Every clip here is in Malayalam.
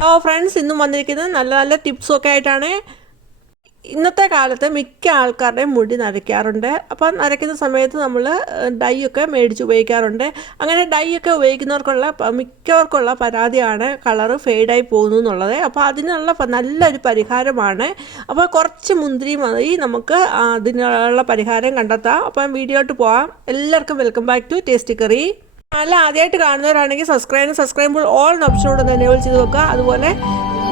ഫ്രണ്ട്സ്, ഇന്നും വന്നിരിക്കുന്നത് നല്ല നല്ല ടിപ്സൊക്കെ ആയിട്ടാണ്. ഇന്നത്തെ കാലത്ത് മിക്ക ആൾക്കാരുടെയും മുടി നരയ്ക്കാറുണ്ട്. അപ്പോൾ നരയ്ക്കുന്ന സമയത്ത് നമ്മൾ ഡൈ ഒക്കെ മേടിച്ച് ഉപയോഗിക്കാറുണ്ട്. അങ്ങനെ ഡൈ ഒക്കെ ഉപയോഗിക്കുന്നവർക്കുള്ള മിക്കവർക്കുള്ള പരാതിയാണ് കളറ് ഫെയ്ഡായി പോകുന്നു എന്നുള്ളത്. അപ്പോൾ അതിനുള്ള നല്ലൊരു പരിഹാരമാണ്. അപ്പോൾ കുറച്ച് മുന്തിരി മതി നമുക്ക് അതിനുള്ള പരിഹാരം കണ്ടെത്താം. അപ്പം വീഡിയോട്ട് പോകാം. എല്ലാവർക്കും welcome back to tasty curry. അല്ല, ആദ്യമായിട്ട് കാണുന്നവരാണെങ്കിൽ സബ്സ്ക്രൈബ് ഓൾ ഓപ്ഷനോട് ഒന്ന് എനേബിൾ ചെയ്ത് വെക്കുക. അതുപോലെ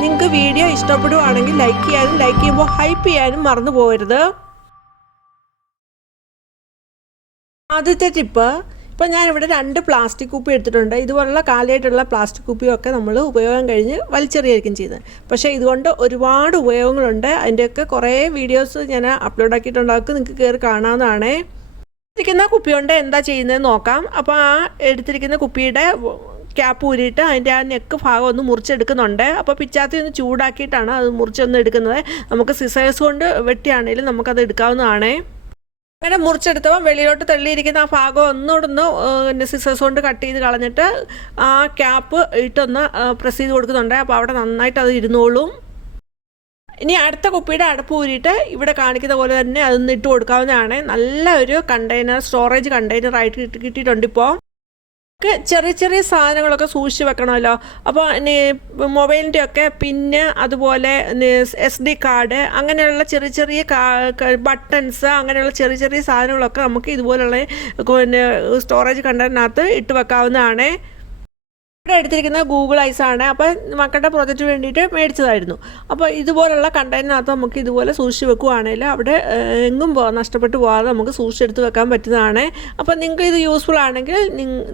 നിങ്ങൾക്ക് വീഡിയോ ഇഷ്ടപ്പെടുവാണെങ്കിൽ ലൈക്ക് ചെയ്യുമ്പോൾ ഹൈപ്പ് ചെയ്യാനും മറന്നു പോകരുത്. ആദ്യത്തെ ടിപ്പ്, ഇപ്പം ഞാനിവിടെ 2 പ്ലാസ്റ്റിക് കുപ്പി എടുത്തിട്ടുണ്ട്. ഇതുപോലുള്ള കാലിയായിട്ടുള്ള പ്ലാസ്റ്റിക് കുപ്പിയൊക്കെ നമ്മൾ ഉപയോഗം കഴിഞ്ഞ് വലിച്ചെറിയായിരിക്കും ചെയ്യുന്നത്. പക്ഷേ ഇതുകൊണ്ട് ഒരുപാട് ഉപയോഗങ്ങളുണ്ട്. അതിൻ്റെയൊക്കെ കുറേ വീഡിയോസ് ഞാൻ അപ്ലോഡ് ആക്കിയിട്ടുണ്ടാക്കും, നിങ്ങൾക്ക് കയറി കാണാവുന്നതാണ്. എടുത്തിരിക്കുന്ന കുപ്പി കൊണ്ട് എന്താ ചെയ്യുന്നതെന്ന് നോക്കാം. അപ്പോൾ ആ എടുത്തിരിക്കുന്ന കുപ്പിയുടെ ക്യാപ്പ് ഊരിയിട്ട് അതിൻ്റെ ആ നെക്ക് ഭാഗം ഒന്ന് മുറിച്ചെടുക്കുന്നുണ്ട്. അപ്പോൾ പിച്ചാത്തി ഒന്ന് ചൂടാക്കിയിട്ടാണ് അത് മുറിച്ചൊന്ന് എടുക്കുന്നത്. നമുക്ക് സിസേഴ്സ് കൊണ്ട് വെട്ടിയാണെങ്കിലും നമുക്കത് എടുക്കാവുന്നതാണ്. അങ്ങനെ മുറിച്ചെടുത്തപ്പോൾ വെളിയിലോട്ട് തള്ളിയിരിക്കുന്ന ആ ഭാഗം ഒന്നുകൂടെ സിസേഴ്സ് കൊണ്ട് കട്ട് ചെയ്ത് കളഞ്ഞിട്ട് ആ ക്യാപ്പ് ഇട്ടൊന്ന് പ്രസ് ചെയ്ത് കൊടുക്കുന്നുണ്ട്. അപ്പോൾ അവിടെ നന്നായിട്ട് അത് ഇരുന്നോളും. ഇനി അടുത്ത കുപ്പിയുടെ അടപ്പ് ഊരിയിട്ട് ഇവിടെ കാണിക്കുന്ന പോലെ തന്നെ അതൊന്ന് ഇട്ട് കൊടുക്കാവുന്നതാണ്. നല്ല ഒരു കണ്ടെയ്നർ, സ്റ്റോറേജ് കണ്ടെയ്നർ ആയിട്ട് കിട്ടിയിട്ടുണ്ട്. ഇപ്പോൾ ചെറിയ ചെറിയ സാധനങ്ങളൊക്കെ സൂക്ഷിച്ച് വെക്കണമല്ലോ. അപ്പോൾ മൊബൈലിൻ്റെ ഒക്കെ പിന്ന്, അതുപോലെ SD കാർഡ്, അങ്ങനെയുള്ള ചെറിയ ചെറിയ ബട്ടൺസ്, അങ്ങനെയുള്ള ചെറിയ ചെറിയ സാധനങ്ങളൊക്കെ നമുക്ക് ഇതുപോലുള്ള സ്റ്റോറേജ് കണ്ടെയ്നറിനകത്ത് ഇട്ട് വെക്കാവുന്നതാണ്. ഇവിടെ എടുത്തിരിക്കുന്നത് ഗൂഗിൾ ഐസാണ്. അപ്പോൾ മക്കളുടെ പ്രോജക്റ്റ് വേണ്ടിയിട്ട് മേടിച്ചതായിരുന്നു. അപ്പോൾ ഇതുപോലുള്ള കണ്ടെയ്നറിനകത്ത് നമുക്ക് ഇതുപോലെ സൂക്ഷിച്ച് വെക്കുകയാണെങ്കിൽ അവിടെ എങ്ങും നഷ്ടപ്പെട്ടു പോകാതെ നമുക്ക് സൂക്ഷിച്ചെടുത്ത് വെക്കാൻ പറ്റുന്നതാണ്. അപ്പോൾ നിങ്ങൾക്ക് ഇത് യൂസ്ഫുൾ ആണെങ്കിൽ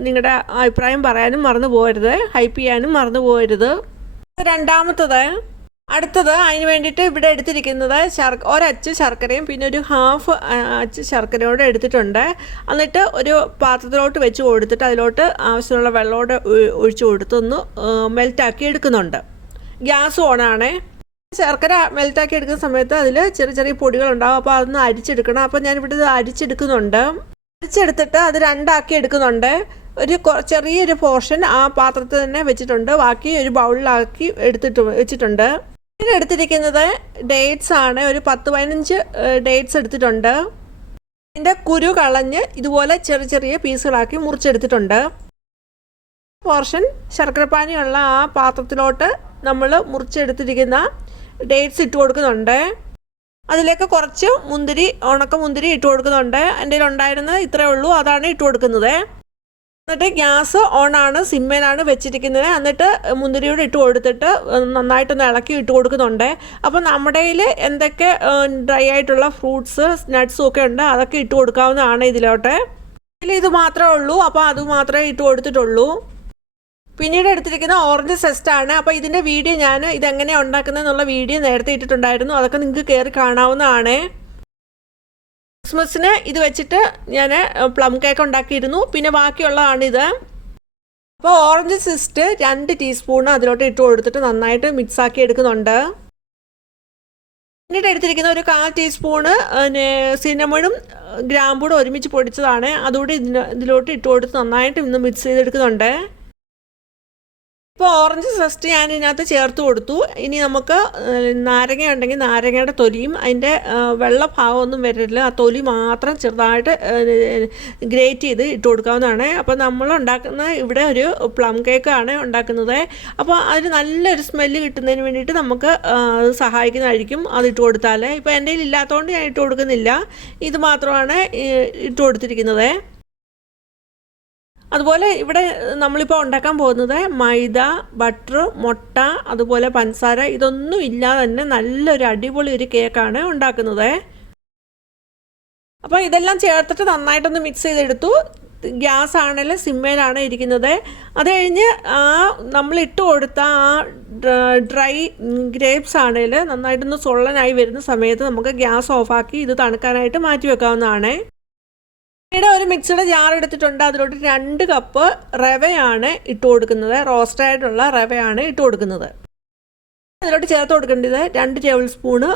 നിങ്ങളുടെ അഭിപ്രായം പറയാനും മറന്നു പോകരുത്, ഹൈപ്പ് ചെയ്യാനും മറന്നു പോകരുത്. രണ്ടാമത്തത്, അടുത്തത് അതിന് വേണ്ടിയിട്ട് ഇവിടെ എടുത്തിരിക്കുന്നത് ഒരച്ച് ശർക്കരയും പിന്നെ ഒരു ഹാഫ് അച്ച് ശർക്കരയോടെ എടുത്തിട്ടുണ്ട്. എന്നിട്ട് ഒരു പാത്രത്തിലോട്ട് വെച്ച് കൊടുത്തിട്ട് അതിലോട്ട് ആവശ്യമുള്ള വെള്ളമോടെ ഒഴിച്ചു കൊടുത്തൊന്ന് മെൽറ്റാക്കി എടുക്കുന്നുണ്ട്. ഗ്യാസ് ഓണാണ്. ശർക്കര മെൽറ്റാക്കി എടുക്കുന്ന സമയത്ത് അതിൽ ചെറിയ ചെറിയ പൊടികളുണ്ടാകും. അപ്പോൾ അതൊന്ന് അരിച്ചെടുക്കണം. അപ്പോൾ ഞാനിവിടെ ഇത് അരിച്ചെടുക്കുന്നുണ്ട്. അരിച്ചെടുത്തിട്ട് അത് 2 ആക്കി എടുക്കുന്നുണ്ട്. ഒരു ചെറിയൊരു പോർഷൻ ആ പാത്രത്തിൽ തന്നെ വെച്ചിട്ടുണ്ട്. ബാക്കി ഒരു ബൗളിലാക്കി വെച്ചിട്ടുണ്ട്. ഇത് എടുത്തിരിക്കുന്നത് ഡേറ്റ്സ് ആണ്. ഒരു 10-15 ഡേറ്റ്സ് എടുത്തിട്ടുണ്ട്. ഇതിൻ്റെ കുരു കളഞ്ഞ് ഇതുപോലെ ചെറിയ ചെറിയ പീസുകളാക്കി മുറിച്ചെടുത്തിട്ടുണ്ട്. പോർഷൻ ശർക്കരപ്പാനിയുള്ള ആ പാത്രത്തിലോട്ട് നമ്മൾ മുറിച്ചെടുത്തിരിക്കുന്ന ഡേറ്റ്സ് ഇട്ട് കൊടുക്കുന്നുണ്ട്. അതിലേക്ക് കുറച്ച് മുന്തിരി, ഉണക്കമുന്തിരി ഇട്ട് കൊടുക്കുന്നുണ്ട്. എൻ്റെ കയ്യിൽ ഉണ്ടായിരുന്നത് ഇത്രയേ ഉള്ളൂ, അതാണ് ഇട്ട് കൊടുക്കുന്നത്. എന്നിട്ട് ഗ്യാസ് ഓണാണ്, സിമ്മേലാണ് വെച്ചിരിക്കുന്നത്. എന്നിട്ട് മുന്തിരിയോട് ഇട്ട് കൊടുത്തിട്ട് നന്നായിട്ടൊന്ന് ഇളക്കി ഇട്ട് കൊടുക്കുന്നുണ്ട്. അപ്പോൾ നമ്മുടെ കയ്യിൽ എന്തൊക്കെ ഡ്രൈ ആയിട്ടുള്ള ഫ്രൂട്ട്സ്, നട്ട്സും ഒക്കെ ഉണ്ട്, അതൊക്കെ ഇട്ട് കൊടുക്കാവുന്നതാണ് ഇതിലോട്ട്. ഇത് മാത്രമേ ഉള്ളൂ, അപ്പോൾ അത് മാത്രമേ ഇട്ട് കൊടുത്തിട്ടുള്ളൂ. പിന്നീട് എടുത്തിരിക്കുന്ന ഓറഞ്ച് സെസ്റ്റാണ്. അപ്പോൾ ഇതിൻ്റെ വീഡിയോ ഞാൻ ഇതെങ്ങനെയാണ് ഉണ്ടാക്കുന്നതെന്നുള്ള വീഡിയോ നേരത്തെ ഇട്ടിട്ടുണ്ടായിരുന്നു, അതൊക്കെ നിങ്ങൾക്ക് കയറി കാണാവുന്നതാണ്. ക്രിസ്മസിന് ഇത് വെച്ചിട്ട് ഞാൻ പ്ലം കേക്ക് ഉണ്ടാക്കിയിരുന്നു. പിന്നെ ബാക്കിയുള്ളതാണിത്. അപ്പോൾ ഓറഞ്ച് സിസ്റ്റ് 2 ടീസ്പൂൺ അതിലോട്ട് ഇട്ട് കൊടുത്തിട്ട് നന്നായിട്ട് മിക്സാക്കി എടുക്കുന്നുണ്ട്. പിന്നീട് എടുത്തിരിക്കുന്ന ഒരു 1/4 ടീസ്പൂണ് സിനമണും ഗ്രാമ്പൂടും ഒരുമിച്ച് പൊടിച്ചതാണ്. അതുകൂടി ഇതിലോട്ട് ഇട്ട് കൊടുത്ത് നന്നായിട്ട് ഇന്ന് മിക്സ് ചെയ്തെടുക്കുന്നുണ്ട്. ഇപ്പോൾ ഓറഞ്ച് സെസ്റ്റ് ഞാൻ ഇതിനകത്ത് ചേർത്ത് കൊടുത്തു. ഇനി നമുക്ക് നാരങ്ങ ഉണ്ടെങ്കിൽ നാരങ്ങയുടെ തൊലിയും അതിൻ്റെ വെള്ള ഭാഗമൊന്നും വരില്ല, ആ തൊലി മാത്രം ചെറുതായിട്ട് ഗ്രേറ്റ് ചെയ്ത് ഇട്ട് കൊടുക്കാവുന്നതാണ്. അപ്പോൾ നമ്മൾ ഉണ്ടാക്കുന്ന ഇവിടെ ഒരു പ്ലം കേക്കാണ് ഉണ്ടാക്കുന്നത്. അപ്പോൾ അതിന് നല്ലൊരു സ്മെല്ല് കിട്ടുന്നതിന് വേണ്ടിയിട്ട് നമുക്ക് സഹായിക്കുന്നതായിരിക്കും അത് ഇട്ട് കൊടുത്താൽ. ഇപ്പോൾ എൻ്റെ കയ്യിൽ ഇല്ലാത്തതുകൊണ്ട് ഞാൻ ഇട്ട് കൊടുക്കുന്നില്ല, ഇത് മാത്രമാണ് ഇട്ട് കൊടുത്തിരിക്കുന്നത്. അതുപോലെ ഇവിടെ നമ്മളിപ്പോൾ ഉണ്ടാക്കാൻ പോകുന്നത് മൈദ, ബട്ടർ, മുട്ട, അതുപോലെ പഞ്ചസാര, ഇതൊന്നും ഇല്ലാതെ തന്നെ നല്ലൊരു അടിപൊളി ഒരു കേക്കാണ് ഉണ്ടാക്കുന്നത്. അപ്പോൾ ഇതെല്ലാം ചേർത്തിട്ട് നന്നായിട്ടൊന്ന് മിക്സ് ചെയ്തെടുത്തു. ഗ്യാസ് ആണെങ്കിൽ സിമ്മയിലാണ് ഇരിക്കുന്നത്. അത് കഴിഞ്ഞ് നമ്മൾ ഇട്ട് കൊടുത്ത ആ ഡ്രൈ ഗ്രേപ്സ് ആണെങ്കിൽ നന്നായിട്ടൊന്ന് സൊള്ളനായി വരുന്ന സമയത്ത് നമുക്ക് ഗ്യാസ് ഓഫാക്കി ഇത് തണുക്കാനായിട്ട് മാറ്റി വെക്കാവുന്നതാണ്. ഇവിടെ ഒരു മിക്സിയുടെ ജാർ എടുത്തിട്ടുണ്ട്. അതിലോട്ട് 2 കപ്പ് റവയാണ് ഇട്ട് കൊടുക്കുന്നത്. റോസ്റ്റായിട്ടുള്ള റവയാണ് ഇട്ട് കൊടുക്കുന്നത്. അതിലോട്ട് ചേർത്ത് കൊടുക്കേണ്ടത് 2 ടേബിൾ സ്പൂണ്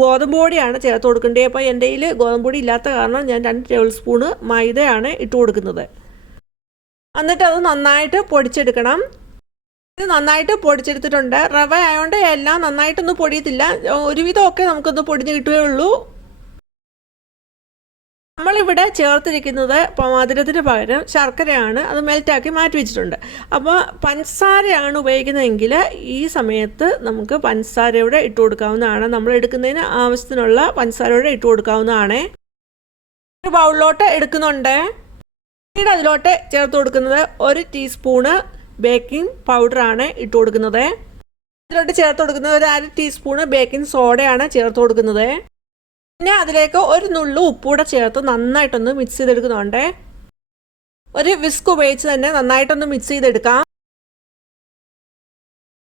ഗോതമ്പ് പൊടിയാണ് ചേർത്ത് കൊടുക്കേണ്ടത്. അപ്പോൾ എൻ്റെ കയ്യിൽ ഗോതമ്പ് പൊടി ഇല്ലാത്ത കാരണം ഞാൻ 2 ടേബിൾ സ്പൂണ് മൈദയാണ് ഇട്ട് കൊടുക്കുന്നത്. എന്നിട്ട് അത് നന്നായിട്ട് പൊടിച്ചെടുക്കണം. ഇത് നന്നായിട്ട് പൊടിച്ചെടുത്തിട്ടുണ്ട്. റവ ആയതുകൊണ്ട് എല്ലാം നന്നായിട്ടൊന്നും പൊടിയത്തില്ല, ഒരുവിധമൊക്കെ നമുക്കൊന്ന് പൊടിഞ്ഞ് കിട്ടുകയുള്ളൂ. നമ്മളിവിടെ ചേർത്തിരിക്കുന്നത് മധുരത്തിന് പകരം ശർക്കരയാണ്, അത് മെൽറ്റാക്കി മാറ്റി വെച്ചിട്ടുണ്ട്. അപ്പോൾ പഞ്ചസാരയാണ് ഉപയോഗിക്കുന്നതെങ്കിൽ ഈ സമയത്ത് നമുക്ക് പഞ്ചസാരയോടെ ഇട്ട് കൊടുക്കാവുന്നതാണ്. നമ്മൾ എടുക്കുന്നതിന് ആവശ്യത്തിനുള്ള പഞ്ചസാരയോടെ ഇട്ട് കൊടുക്കാവുന്നതാണ്. ഒരു ബൗളിലോട്ട് എടുക്കുന്നുണ്ട്. പിന്നീട് അതിലോട്ട് ചേർത്ത് കൊടുക്കുന്നത് 1 ടീസ്പൂണ് ബേക്കിംഗ് പൗഡറാണ് ഇട്ട് കൊടുക്കുന്നത്. ഇതിലോട്ട് ചേർത്ത് കൊടുക്കുന്നത് 1/2 ടീസ്പൂണ് ബേക്കിംഗ് സോഡയാണ് ചേർത്ത് കൊടുക്കുന്നത്. പിന്നെ അതിലേക്ക് ഒരു നുള്ളു ഉപ്പൂടെ ചേർത്ത് നന്നായിട്ടൊന്ന് മിക്സ് ചെയ്തെടുക്കുന്നുണ്ട്. ഒരു വിസ്ക് ഉപയോഗിച്ച് തന്നെ നന്നായിട്ടൊന്ന് മിക്സ് ചെയ്തെടുക്കാം.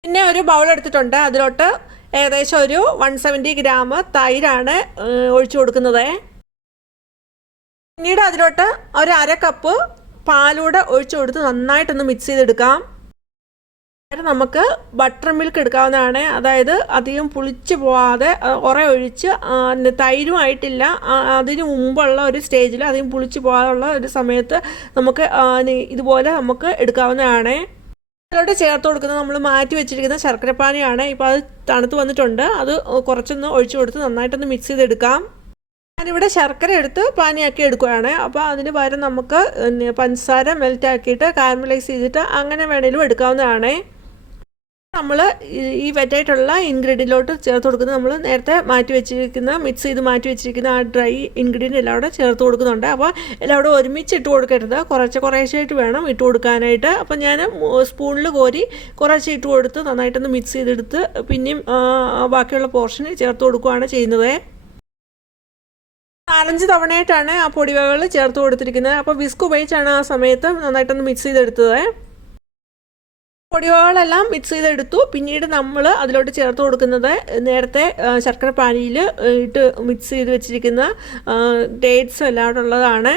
പിന്നെ ഒരു ബൗൾ എടുത്തിട്ടുണ്ട്. അതിലോട്ട് ഏകദേശം ഒരു 170 ഗ്രാം തൈരാണ് ഒഴിച്ചു കൊടുക്കുന്നത്. പിന്നീട് അതിലോട്ട് ഒരു 1/2 കപ്പ് പാലൂടെ ഒഴിച്ചു കൊടുത്ത് നന്നായിട്ടൊന്ന് മിക്സ് ചെയ്തെടുക്കാം. നമുക്ക് ബട്ടർ മിൽക്ക് എടുക്കാവുന്നതാണ്. അതായത് അധികം പുളിച്ച് പോവാതെ കുറേ ഒഴിച്ച്, തൈരുമായിട്ടില്ല, അതിന് മുമ്പുള്ള ഒരു സ്റ്റേജിൽ അധികം പുളിച്ച് പോകാനുള്ള ഒരു സമയത്ത് നമുക്ക് ഇതുപോലെ നമുക്ക് എടുക്കാവുന്നതാണ്. അതിലോട്ട് ചേർത്ത് കൊടുക്കുന്നത് നമ്മൾ മാറ്റി വെച്ചിരിക്കുന്ന ശർക്കരപ്പാനിയാണ്. ഇപ്പോൾ അത് തണുത്ത് വന്നിട്ടുണ്ട്. അത് കുറച്ചൊന്ന് ഒഴിച്ചു കൊടുത്ത് നന്നായിട്ടൊന്ന് മിക്സ് ചെയ്തെടുക്കാം. ഞാനിവിടെ ശർക്കര എടുത്ത് പാനിയാക്കി എടുക്കുകയാണ്. അപ്പോൾ അതിന് പകരം നമുക്ക് പഞ്ചസാര മെൽറ്റാക്കിയിട്ട് കാരമലൈസ് ചെയ്തിട്ട് അങ്ങനെ വേണേലും എടുക്കാവുന്നതാണ്. നമ്മൾ ഈ വെറ്റായിട്ടുള്ള ഇൻഗ്രീഡിയൻറ്റിലോട്ട് ചേർത്ത് കൊടുക്കുന്നത് നമ്മൾ നേരത്തെ മാറ്റി വെച്ചിരിക്കുന്ന മിക്സ് ചെയ്ത് മാറ്റി വെച്ചിരിക്കുന്ന ആ ഡ്രൈ ഇൻഗ്രീഡിയൻറ്റ് എല്ലാം കൂടെ ചേർത്ത് കൊടുക്കുന്നുണ്ട്. അപ്പോൾ എല്ലാം കൂടെ ഒരുമിച്ച് ഇട്ട് കൊടുക്കരുത്, കുറേശ്ശായിട്ട് വേണം ഇട്ട് കൊടുക്കാനായിട്ട്. അപ്പോൾ ഞാൻ സ്പൂണിൽ കോരി കുറേശ്ശെ ഇട്ട് കൊടുത്ത് നന്നായിട്ടൊന്ന് മിക്സ് ചെയ്തെടുത്ത് പിന്നെയും ബാക്കിയുള്ള പോർഷന് ചേർത്ത് കൊടുക്കുകയാണ് ചെയ്യുന്നത്. 4-5 തവണയായിട്ടാണ് ആ പൊടിവകകൾ ചേർത്ത് കൊടുത്തിരിക്കുന്നത്. അപ്പോൾ വിസ്ക് ഉപയോഗിച്ചാണ് ആ സമയത്ത് നന്നായിട്ടൊന്ന് മിക്സ് ചെയ്തെടുത്തത്. പൊടിവകകളെല്ലാം മിക്സ് ചെയ്തെടുത്തു. പിന്നീട് നമ്മൾ അതിലോട്ട് ചേർത്ത് കൊടുക്കുന്നത് നേരത്തെ ശർക്കര പാനിയിൽ ഇട്ട് മിക്സ് ചെയ്ത് വെച്ചിരിക്കുന്ന ഡേറ്റ്സ് എല്ലാം ഉള്ളതാണ്.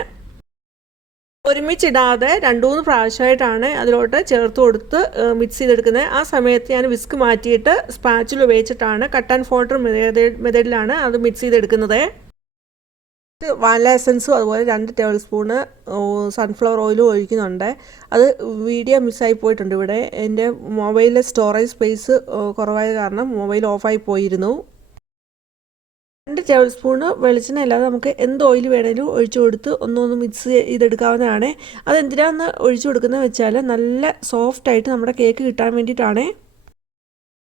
ഒരുമിച്ചിടാതെ 2-3 പ്രാവശ്യമായിട്ടാണ് അതിലോട്ട് ചേർത്ത് കൊടുത്ത് മിക്സ് ചെയ്തെടുക്കുന്നത്. ആ സമയത്ത് ഞാൻ വിസ്ക് മാറ്റിയിട്ട് സ്പാച്ചിൽ ഉപയോഗിച്ചിട്ടാണ് കട്ട് ആൻഡ് ഫോൾഡർ മെത്തേഡിലാണ് അത് മിക്സ് ചെയ്തെടുക്കുന്നത്. വാനില എസൻസും അതുപോലെ 2 ടേബിൾ സ്പൂണ് സൺഫ്ലവർ ഓയിലും ഒഴിക്കുന്നുണ്ട്. അത് വീഡിയോ മിസ്സായി പോയിട്ടുണ്ട്. ഇവിടെ എൻ്റെ മൊബൈലിലെ സ്റ്റോറേജ് സ്പേസ് കുറവായത് കാരണം മൊബൈൽ ഓഫായി പോയിരുന്നു. 2 ടേബിൾ സ്പൂണ് വെളിച്ചെണ്ണ അല്ലാതെ നമുക്ക് എന്ത് ഓയിൽ വേണേലും ഒഴിച്ചു കൊടുത്ത് ഒന്ന് മിക്സ് ചെയ്തെടുക്കാവുന്നതാണ്. അതെന്തിനാന്ന് ഒഴിച്ചു കൊടുക്കുന്നത് വെച്ചാൽ നല്ല സോഫ്റ്റായിട്ട് നമ്മുടെ കേക്ക് കിട്ടാൻ വേണ്ടിയിട്ടാണ്.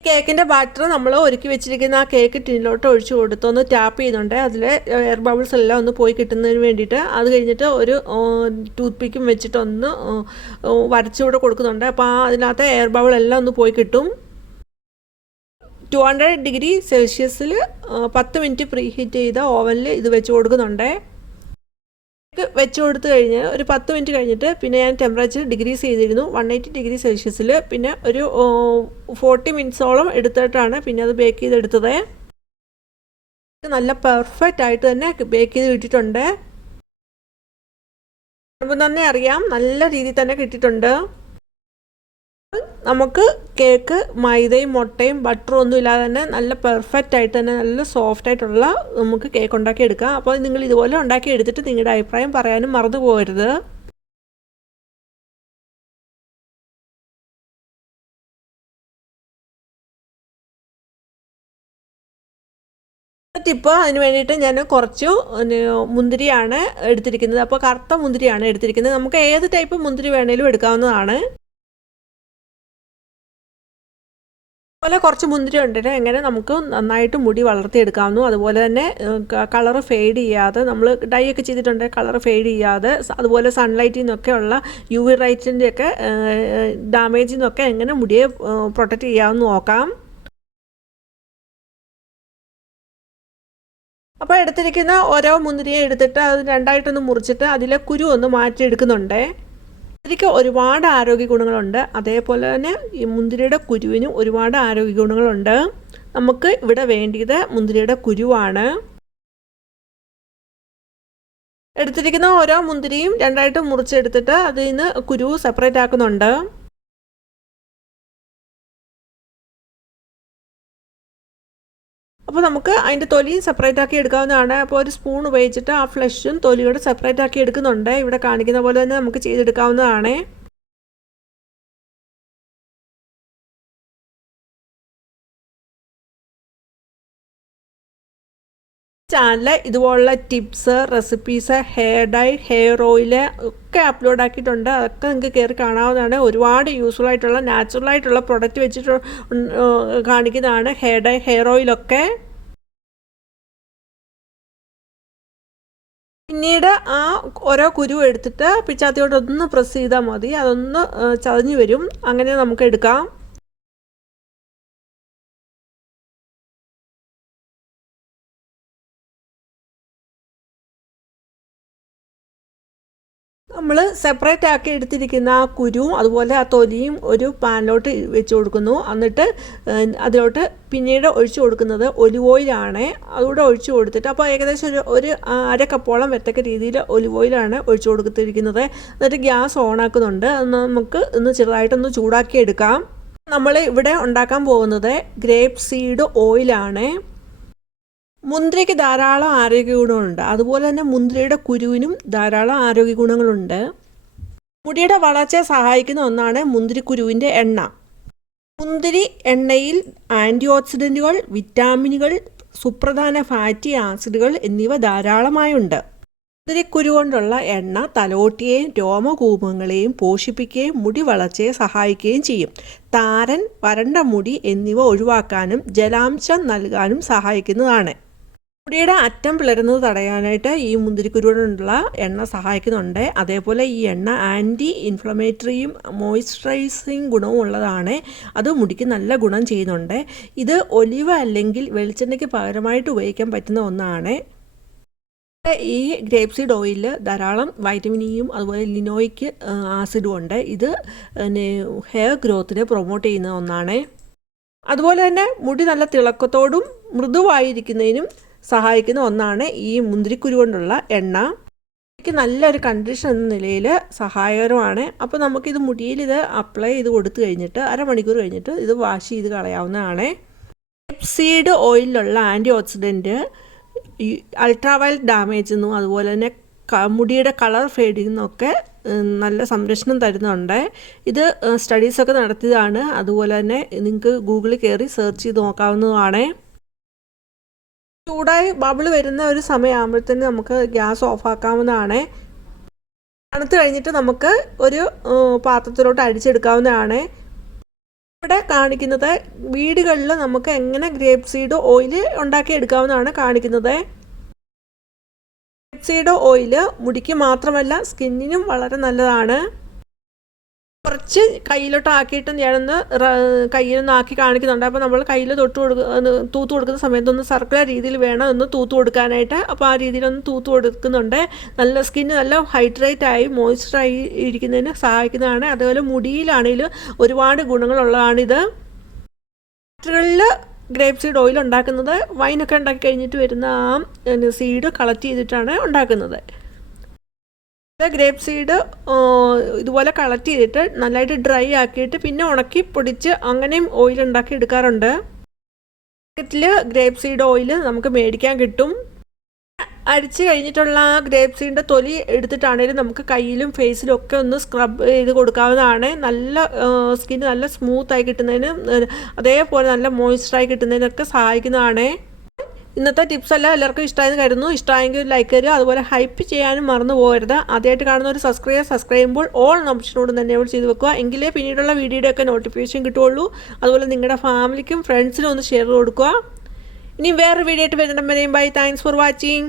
കേക്കിൻ്റെ ബാറ്റർ നമ്മൾ ഒരുക്കി വെച്ചിരിക്കുന്ന ആ കേക്ക് ടിന്നിലോട്ട് ഒഴിച്ചു കൊടുത്ത് ഒന്ന് ടാപ്പ് ചെയ്യുന്നുണ്ട്. അതിൽ എയർ ബബിൾസ് എല്ലാം ഒന്ന് പോയി കിട്ടുന്നതിന് വേണ്ടിയിട്ട്. അത് കഴിഞ്ഞിട്ട് ഒരു ടൂത്ത് പിക്കും വെച്ചിട്ടൊന്ന് വരച്ചുകൂടെ കൊടുക്കുന്നുണ്ട്. അപ്പോൾ അതിനകത്ത് എയർ ബബിൾ എല്ലാം ഒന്ന് പോയി കിട്ടും. 200 ഡിഗ്രി സെൽഷ്യസിൽ 10 മിനിറ്റ് പ്രീ ഹീറ്റ് ചെയ്ത ഓവനിൽ ഇത് വെച്ച് കൊടുക്കുന്നുണ്ട്. വെച്ച് കൊടുത്തു കഴിഞ്ഞ് ഒരു 10 മിനിറ്റ് കഴിഞ്ഞിട്ട് പിന്നെ ഞാൻ ടെമ്പറേച്ചർ ഡിഗ്രീസ് ചെയ്തിരുന്നു 180 ഡിഗ്രി സെൽഷ്യസിൽ. പിന്നെ ഒരു 40 മിനിറ്റ്സോളം എടുത്തിട്ടാണ് പിന്നെ അത് ബേക്ക് ചെയ്തെടുത്തത്. നല്ല പെർഫെക്റ്റ് ആയിട്ട് തന്നെ ബേക്ക് ചെയ്ത് കിട്ടിയിട്ടുണ്ട്. അപ്പോൾ തന്നെ അറിയാം നല്ല രീതിയിൽ തന്നെ കിട്ടിയിട്ടുണ്ട്. നമുക്ക് കേക്ക് മൈദയും മുട്ടയും ബട്ടറും ഒന്നും ഇല്ലാതെ തന്നെ നല്ല പെർഫെക്റ്റ് ആയിട്ട് തന്നെ നല്ല സോഫ്റ്റ് ആയിട്ടുള്ള നമുക്ക് കേക്ക് ഉണ്ടാക്കി എടുക്കാം. അപ്പോൾ നിങ്ങൾ ഇതുപോലെ ഉണ്ടാക്കി എടുത്തിട്ട് നിങ്ങളുടെ അഭിപ്രായം പറയാനും മറന്നു പോകരുത്. ടിപ്പ് അതിന് വേണ്ടിയിട്ട് ഞാൻ കുറച്ച് മുന്തിരിയാണ് എടുത്തിരിക്കുന്നത്. അപ്പോൾ കറുത്ത മുന്തിരിയാണ് എടുത്തിരിക്കുന്നത്. നമുക്ക് ഏത് ടൈപ്പ് മുന്തിരി വേണേലും എടുക്കാവുന്നതാണ്. അതുപോലെ കുറച്ച് മുന്തിരി ഉണ്ടിട്ട് എങ്ങനെ നമുക്ക് നന്നായിട്ട് മുടി വളർത്തിയെടുക്കാവുന്നു. അതുപോലെ തന്നെ കളറ് ഫെയ്ഡ് ചെയ്യാതെ, നമ്മൾ ഡൈ ഒക്കെ ചെയ്തിട്ടുണ്ട്, കളറ് ഫെയ്ഡ് ചെയ്യാതെ, അതുപോലെ സൺലൈറ്റിൽ നിന്നൊക്കെ ഉള്ള UV റൈറ്റിൻ്റെ ഒക്കെ ഡാമേജിൽ നിന്നൊക്കെ എങ്ങനെ മുടിയെ പ്രൊട്ടക്റ്റ് ചെയ്യാമെന്ന് നോക്കാം. അപ്പോൾ എടുത്തിരിക്കുന്ന ഓരോ മുന്തിരിയെ എടുത്തിട്ട് അത് രണ്ടായിട്ടൊന്ന് മുറിച്ചിട്ട് അതിലെ കുരു ഒന്ന് മാറ്റിയെടുക്കുന്നുണ്ട്. മുന്തിരിക്ക് ഒരുപാട് ആരോഗ്യ ഗുണങ്ങളുണ്ട്. അതേപോലെ തന്നെ ഈ മുന്തിരിയുടെ കുരുവിനും ഒരുപാട് ആരോഗ്യ ഗുണങ്ങളുണ്ട്. നമുക്ക് ഇവിടെ വേണ്ടിയത് മുന്തിരിയുടെ കുരുവാണ്. എടുത്തിരിക്കുന്ന ഓരോ മുന്തിരിയും രണ്ടായിട്ട് മുറിച്ചെടുത്തിട്ട് അതിൽ നിന്ന് കുരു സെപ്പറേറ്റ് ആക്കുന്നുണ്ട്. അപ്പോൾ നമുക്ക് അതിൻ്റെ തൊലിയും സെപ്പറേറ്റ് ആക്കി എടുക്കാവുന്നതാണ്. അപ്പോൾ ഒരു സ്പൂൺ ഉപയോഗിച്ചിട്ട് ആ ഫ്ലഷും തൊലിയോട് സെപ്പറേറ്റ് ആക്കി എടുക്കുന്നുണ്ട്. ഇവിടെ കാണിക്കുന്ന പോലെ തന്നെ നമുക്ക് ചെയ്തെടുക്കാവുന്നതാണ്. ചാനൽ ഇതുപോലുള്ള tips, recipes, hair dye, hair oil ഒക്കെ അപ്ലോഡ് ആക്കിയിട്ടുണ്ട്. അതൊക്കെ നിങ്ങൾക്ക് കയറി കാണാവുന്നതാണ്. ഒരുപാട് യൂസ്ഫുൾ ആയിട്ടുള്ള നാച്ചുറലായിട്ടുള്ള പ്രൊഡക്റ്റ് വെച്ചിട്ട് കാണിക്കുന്നതാണ് ഹെയർ ഡൈ, ഹെയർ ഓയിലൊക്കെ. പിന്നീട് ആ ഓരോ കുരു എടുത്തിട്ട് പിച്ചാത്തിയോട് ഒന്ന് പ്രസ് ചെയ്താൽ മതി, അതൊന്ന് ചതഞ്ഞ് വരും. അങ്ങനെ നമുക്ക് എടുക്കാം. നമ്മൾ സെപ്പറേറ്റ് ആക്കി എടുത്തിരിക്കുന്ന ആ കുരുവും അതുപോലെ ആ തൊലിയും ഒരു പാനിലോട്ട് വെച്ച് കൊടുക്കുന്നു. എന്നിട്ട് അതിലോട്ട് പിന്നീട് ഒഴിച്ചു കൊടുക്കുന്നത് ഒലിവ് ഓയിലാണ്. അതുകൂടെ ഒഴിച്ചു കൊടുത്തിട്ട് അപ്പോൾ ഏകദേശം ഒരു അര കപ്പോളം വരത്തക്ക രീതിയിൽ ഒലിവ് ഓയിലാണ് ഒഴിച്ചു കൊടുത്തിരിക്കുന്നത്. എന്നിട്ട് ഗ്യാസ് ഓണാക്കുന്നുണ്ട്. നമുക്ക് ഒന്ന് ചെറുതായിട്ടൊന്ന് ചൂടാക്കി എടുക്കാം. നമ്മൾ ഇവിടെ ഉണ്ടാക്കാൻ പോകുന്നത് ഗ്രേപ്പ് സീഡ് ഓയിലാണ്. മുന്തിരിക്ക് ധാരാളം ആരോഗ്യ ഗുണങ്ങളുണ്ട്. അതുപോലെ തന്നെ മുന്തിരിയുടെ കുരുവിനും ധാരാളം ആരോഗ്യ ഗുണങ്ങളുണ്ട്. മുടിയുടെ വളർച്ചയെ സഹായിക്കുന്ന ഒന്നാണ് മുന്തിരിക്കുരുവിൻ്റെ എണ്ണ. മുന്തിരി എണ്ണയിൽ ആൻറ്റി ഓക്സിഡൻറ്റുകൾ, വിറ്റാമിനുകൾ, സുപ്രധാന ഫാറ്റി ആസിഡുകൾ എന്നിവ ധാരാളമായുണ്ട്. മുന്തിരിക്കുരു കൊണ്ടുള്ള എണ്ണ തലോട്ടിയെയും രോമകൂപങ്ങളെയും പോഷിപ്പിക്കുകയും മുടി വളർച്ചയെ സഹായിക്കുകയും ചെയ്യും. താരൻ, വരണ്ട മുടി എന്നിവ ഒഴിവാക്കാനും ജലാംശം നൽകാനും സഹായിക്കുന്നതാണ്. മുടിയുടെ അറ്റം പിളരുന്നത് തടയാനായിട്ട് ഈ മുന്തിരിക്കുരു കൊണ്ടുള്ള എണ്ണ സഹായിക്കുന്നുണ്ട്. അതേപോലെ ഈ എണ്ണ ആൻറ്റി ഇൻഫ്ലമേറ്ററിയും മോയ്സ്ചറൈസിങ് ഗുണവും ഉള്ളതാണ്. അത് മുടിക്ക് നല്ല ഗുണം ചെയ്യുന്നുണ്ട്. ഇത് ഒലിവ് അല്ലെങ്കിൽ വെളിച്ചെണ്ണയ്ക്ക് പകരമായിട്ട് ഉപയോഗിക്കാൻ പറ്റുന്ന ഒന്നാണ്. ഈ ഗ്രേപ്പ് സീഡ് ഓയിലിൽ ധാരാളം വൈറ്റമിൻ ഇയും അതുപോലെ ലിനോയിക് ആസിഡും ഉണ്ട്. ഇത് ഹെയർ ഗ്രോത്തിനെ പ്രൊമോട്ട് ചെയ്യുന്ന ഒന്നാണ്. അതുപോലെ തന്നെ മുടി നല്ല തിളക്കത്തോടും മൃദുവായിരിക്കുന്നതിനും സഹായിക്കുന്ന ഒന്നാണ് ഈ മുന്തിരിക്കുരു കൊണ്ടുള്ള എണ്ണ. മുടിക്ക് നല്ലൊരു കണ്ടീഷൻ എന്ന നിലയിൽ സഹായകരമാണ്. അപ്പോൾ നമുക്കിത് മുടിയിൽ ഇത് അപ്ലൈ ചെയ്ത് കൊടുത്തു കഴിഞ്ഞിട്ട് അരമണിക്കൂർ കഴിഞ്ഞിട്ട് ഇത് വാഷ് ചെയ്ത് കളയാവുന്നതാണ്. സീഡ് ഓയിലിലുള്ള ആൻറ്റി ഓക്സിഡൻറ്റ് അൾട്രാവയലറ്റ് ഡാമേജിൽ നിന്നും അതുപോലെ തന്നെ മുടിയുടെ കളർ ഫേഡിൽ നിന്നൊക്കെ നല്ല സംരക്ഷണം തരുന്നുണ്ട്. ഇത് സ്റ്റഡീസൊക്കെ നടത്തിയതാണ്. അതുപോലെ തന്നെ നിങ്ങൾക്ക് ഗൂഗിളിൽ കയറി സെർച്ച് ചെയ്ത് നോക്കാവുന്നതാണ്. ചൂടായി ബബിൾ വരുന്ന ഒരു സമയമാകുമ്പോഴത്തേന് നമുക്ക് ഗ്യാസ് ഓഫാക്കാവുന്നതാണ്. തണുത്ത് കഴിഞ്ഞിട്ട് നമുക്ക് ഒരു പാത്രത്തിലോട്ട് അടിച്ചെടുക്കാവുന്നതാണ്. ഇവിടെ കാണിക്കുന്നത് വീടുകളിൽ നമുക്ക് എങ്ങനെ ഗ്രേപ്പ് സീഡ് ഓയിൽ ഉണ്ടാക്കിയെടുക്കാവുന്നതാണ് കാണിക്കുന്നത്. ഗ്രേപ്പ് സീഡ് ഓയിൽ മുടിക്ക് മാത്രമല്ല സ്കിന്നിനും വളരെ നല്ലതാണ്. കുറച്ച് കയ്യിലോട്ട് ആക്കിയിട്ട് ഞാനൊന്ന് കയ്യിലൊന്ന് ആക്കി കാണിക്കുന്നുണ്ട്. അപ്പോൾ നമ്മൾ കയ്യിൽ തൂത്ത് കൊടുക്കുന്ന സമയത്തൊന്ന് സർക്കുലർ രീതിയിൽ വേണം ഒന്ന് തൂത്ത് കൊടുക്കാനായിട്ട്. അപ്പോൾ ആ രീതിയിലൊന്ന് തൂത്ത് കൊടുക്കുന്നുണ്ട്. നല്ല സ്കിന്ന് നല്ല ഹൈഡ്രേറ്റ് ആയി മോയ്സ്ചറായി ഇരിക്കുന്നതിന് സഹായിക്കുന്നതാണ്. അതുപോലെ മുടിയിലാണെങ്കിലും ഒരുപാട് ഗുണങ്ങളുള്ളതാണിത്. ഫാക്ടറികളിൽ ഗ്രേപ്പ് സീഡ് ഓയിൽ ഉണ്ടാക്കുന്നത് വൈനൊക്കെ ഉണ്ടാക്കി കഴിഞ്ഞിട്ട് വരുന്ന ആ സീഡ് കളക്ട് ചെയ്തിട്ടാണ് ഉണ്ടാക്കുന്നത്. ഗ്രേപ്പ് സീഡ് ഇതുപോലെ കളക്ട് ചെയ്തിട്ട് നല്ലതായിട്ട് ഡ്രൈ ആക്കിയിട്ട് പിന്നെ ഉണക്കി പൊടിച്ച് അങ്ങനെയും ഓയിൽ ഉണ്ടാക്കി എടുക്കാറുണ്ട്. മാർക്കറ്റിൽ ഗ്രേപ്പ് സീഡ് ഓയിൽ നമുക്ക് മേടിക്കാൻ കിട്ടും. അടിച്ച് കഴിഞ്ഞിട്ടുള്ള ആ ഗ്രേപ്പ് സീഡിൻ്റെ തൊലി എടുത്തിട്ടാണെങ്കിലും നമുക്ക് കയ്യിലും ഫേസിലും ഒക്കെ ഒന്ന് സ്ക്രബ് ചെയ്ത് കൊടുക്കാവുന്നതാണ്. നല്ല സ്കിൻ നല്ല സ്മൂത്തായി കിട്ടുന്നതിനും അതേപോലെ നല്ല മോയ്സ്ചറായി കിട്ടുന്നതിനൊക്കെ സഹായിക്കുന്നതാണ്. ഇന്നത്തെ ടിപ്സ് എല്ലാം എല്ലാവർക്കും ഇഷ്ടമായെന്ന് കരുതുന്നു. ഇഷ്ടമായെങ്കിൽ ലൈക്ക് തരിക. അതുപോലെ ഹൈപ്പ് ചെയ്യാനും മറന്നു പോകരുത്. ആദ്യമായിട്ട് കാണുന്ന ഒരു സബ്സ്ക്രൈബ് ചെയ്യുമ്പോൾ ഓൾ ഓപ്ഷനോട് തന്നെ ചെയ്ത് വെക്കുക. എങ്കിലേ പിന്നീടുള്ള വീഡിയോയുടെയൊക്കെ നോട്ടിഫിക്കേഷൻ കിട്ടുകയുള്ളൂ. അതുപോലെ നിങ്ങളുടെ ഫാമിലിക്കും ഫ്രണ്ട്സിനും ഒന്ന് ഷെയർ കൊടുക്കുക. ഇനി വേറെ വീഡിയോ ആയിട്ട് വരുന്നിടം വരെയും ബൈ. Thanks for watching.